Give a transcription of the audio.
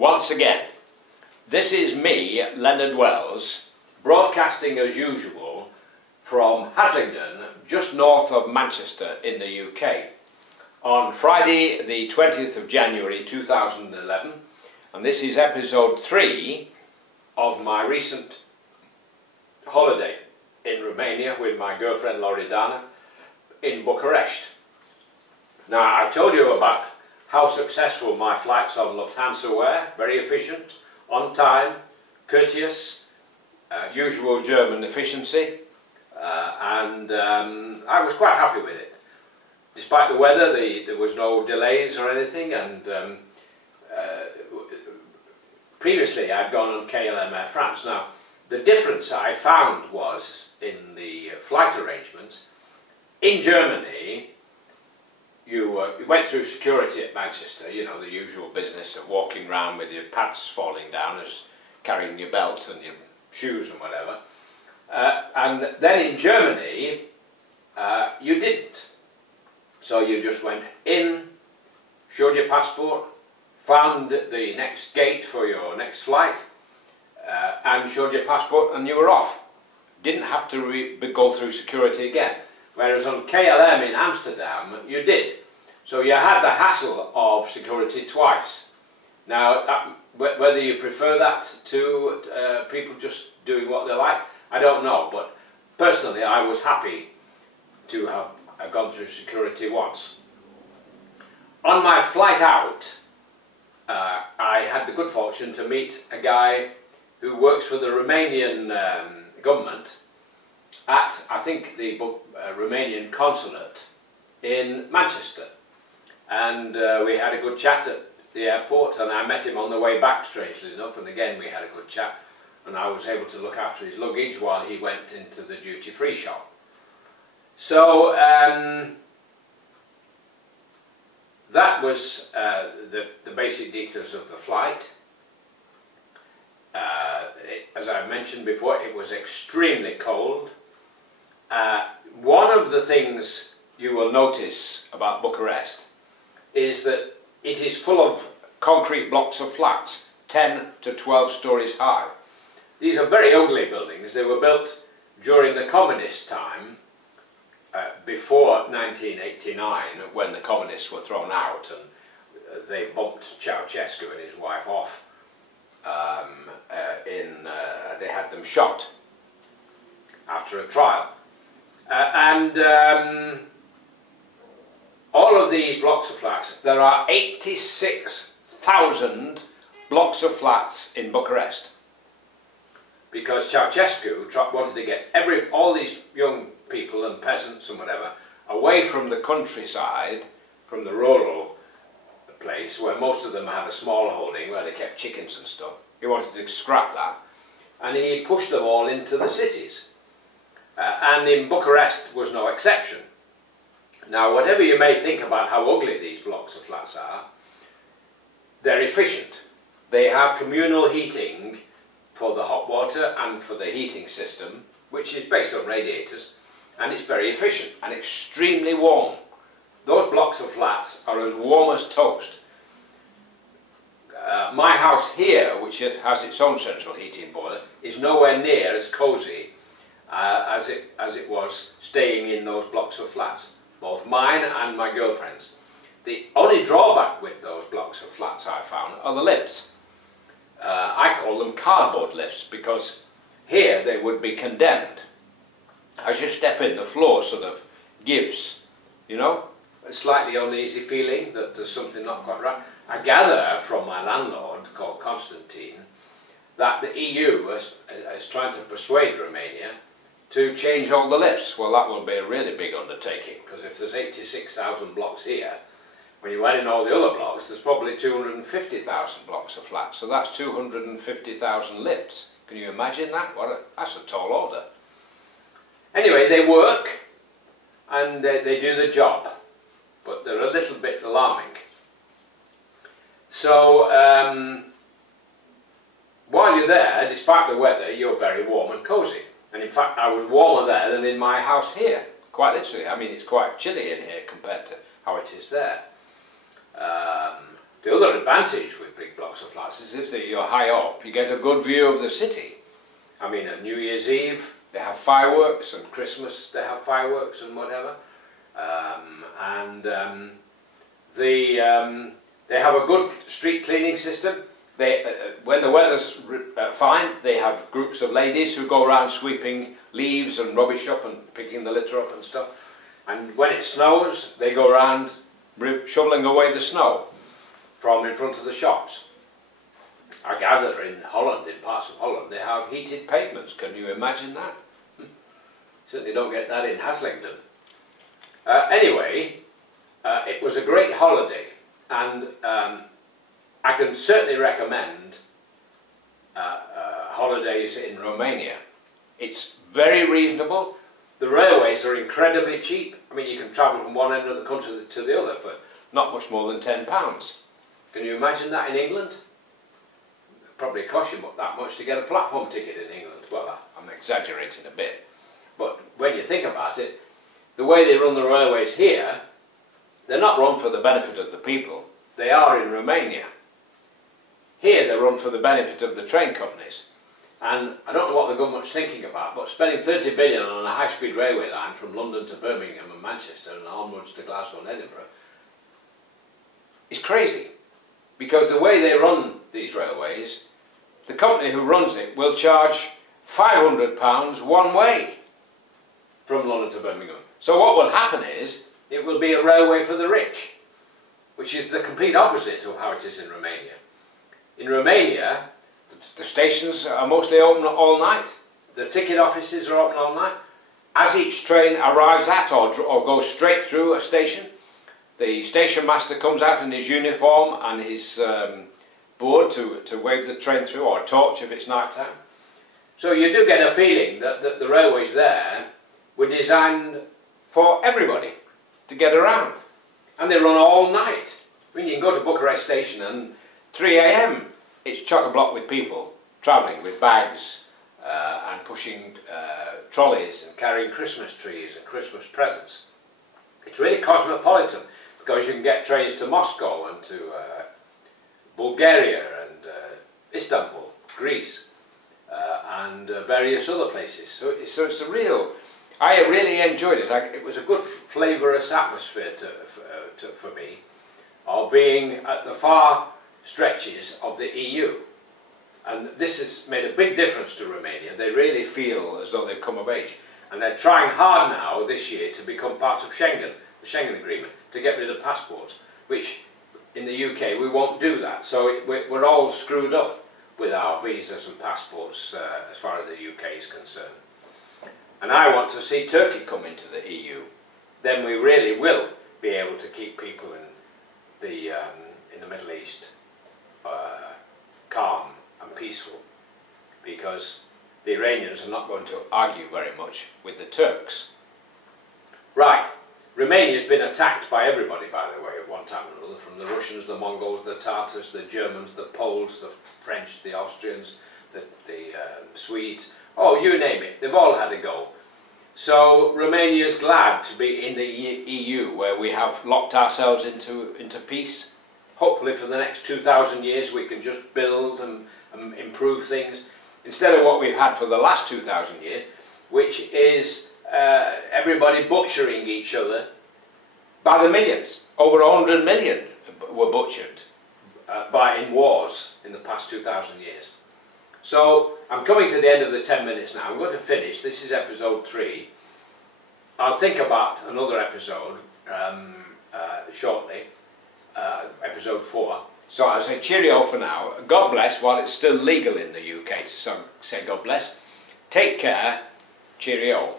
once again. This is me, Leonard Wells, broadcasting as usual from Haslingden, just north of Manchester in the UK, on Friday the 20th of January 2011, and this is episode 3 of my recent holiday in Romania with my girlfriend Loredana in Bucharest. Now, I told you about how successful my flights on Lufthansa were, very efficient, on time, courteous, usual German efficiency, and I was quite happy with it. Despite the weather, there was no delays or anything, and previously I'd gone on KLM Air France. Now, the difference I found was in the flight arrangements. In Germany, you went through security at Manchester, you know, the usual business of walking around with your pants falling down as carrying your belt and your shoes and whatever. And then in Germany, you didn't. So you just went in, showed your passport, found the next gate for your next flight, and showed your passport, and you were off. Didn't have to go through security again. Whereas on KLM in Amsterdam, you did. So you had the hassle of security twice. Now, whether you prefer that to people just doing what they like, I don't know. But personally, I was happy to have gone through security once. On my flight out, I had the good fortune to meet a guy who works for the Romanian government at, I think, the Romanian consulate in Manchester. And we had a good chat at the airport, and I met him on the way back, strangely enough, and again we had a good chat, and I was able to look after his luggage while he went into the duty-free shop. So that was the basic details of the flight. As I mentioned before, it was extremely cold. One of the things you will notice about Bucharest is that it is full of concrete blocks of flats, 10 to 12 stories high. These are very ugly buildings. They were built during the communist time, before 1989, when the communists were thrown out and they bumped Ceausescu and his wife off. They had them shot after a trial. All of these blocks of flats, there are 86,000 blocks of flats in Bucharest, because Ceausescu wanted to get all these young people and peasants and whatever away from the countryside, from the rural place where most of them had a small holding where they kept chickens and stuff. He wanted to scrap that, and he pushed them all into the cities. And in Bucharest was no exception. Now, whatever you may think about how ugly these blocks of flats are, they're efficient. They have communal heating for the hot water and for the heating system, which is based on radiators, and it's very efficient and extremely warm. Those blocks of flats are as warm as toast. My house here, which has its own central heating boiler, is nowhere near as cosy as it was staying in those blocks of flats, both mine and my girlfriend's. The only drawback with those blocks of flats I found are the lifts. I call them cardboard lifts, because here they would be condemned. As you step in, the floor sort of gives, you know, a slightly uneasy feeling that there's something not quite right. I gather from my landlord, called Constantine, that the EU is trying to persuade Romania to change all the lifts. Well, that will be a really big undertaking, because if there's 86,000 blocks here, when you add in all the other blocks, there's probably 250,000 blocks of flats. So that's 250,000 lifts. Can you imagine that? That's a tall order. Anyway, they work, and they do the job, but they're a little bit alarming. So, while you're there, despite the weather, you're very warm and cosy. And in fact, I was warmer there than in my house here, quite literally. I mean, it's quite chilly in here compared to how it is there. The other advantage with big blocks blocks of flats is if you're high up, you get a good view of the city. I mean, at New Year's Eve, they have fireworks, and Christmas, they have fireworks and whatever. They have a good street cleaning system. When the weather's fine, they have groups of ladies who go around sweeping leaves and rubbish up and picking the litter up and stuff. And when it snows, they go around shoveling away the snow from in front of the shops. I gather in Holland, in parts of Holland, they have heated pavements. Can you imagine that? Certainly don't get that in Haslingden. Anyway, it was a great holiday, and I can certainly recommend holidays in Romania. It's very reasonable. The railways are incredibly cheap. I mean, you can travel from one end of the country to the other for not much more than £10. Can you imagine that in England? It probably costs you that much to get a platform ticket in England. Well, I'm exaggerating a bit. But when you think about it, the way they run the railways here, they're not run for the benefit of the people. They are in Romania. Here they're run for the benefit of the train companies. And I don't know what the government's thinking about, but spending 30 billion on a high-speed railway line from London to Birmingham and Manchester and onwards to Glasgow and Edinburgh is crazy. Because the way they run these railways, the company who runs it will charge £500 one way from London to Birmingham. So what will happen is, it will be a railway for the rich, which is the complete opposite of how it is in Romania. In Romania, the stations are mostly open all night. The ticket offices are open all night. As each train arrives at or goes straight through a station, the station master comes out in his uniform and his board to wave the train through, or a torch if it's night time. So you do get a feeling that the railways there were designed for everybody to get around. And they run all night. I mean, you can go to Bucharest station and 3 AM, it's chock-a-block with people travelling with bags and pushing trolleys and carrying Christmas trees and Christmas presents. It's really cosmopolitan because you can get trains to Moscow and to Bulgaria and Istanbul, Greece, and various other places. So it's a real... I really enjoyed it. It was a good flavourous atmosphere for me of being at the far stretches of the EU. And this has made a big difference to Romania. They really feel as though they've come of age. And they're trying hard now this year to become part of Schengen, the Schengen Agreement, to get rid of passports, which in the UK we won't do that. So we're all screwed up with our visas and passports as far as the UK is concerned. And I want to see Turkey come into the EU. Then we really will be able to keep people in the Middle East calm and peaceful, because the Iranians are not going to argue very much with the Turks. Right, Romania's been attacked by everybody, by the way, at one time or another, from the Russians, the Mongols, the Tatars, the Germans, the Poles, the French, the Austrians, the Swedes. Oh, you name it, they've all had a go. So Romania's glad to be in the EU, where we have locked ourselves into peace. Hopefully for the next 2,000 years we can just build and improve things, instead of what we've had for the last 2,000 years, which is everybody butchering each other by the millions. Over 100 million were butchered in wars in the past 2,000 years. So I'm coming to the end of the 10 minutes now. I'm going to finish. This is episode 3. I'll think about another episode shortly, episode 4. So I'll say cheerio for now. God bless, while it's still legal in the UK to say God bless. Take care. Cheerio.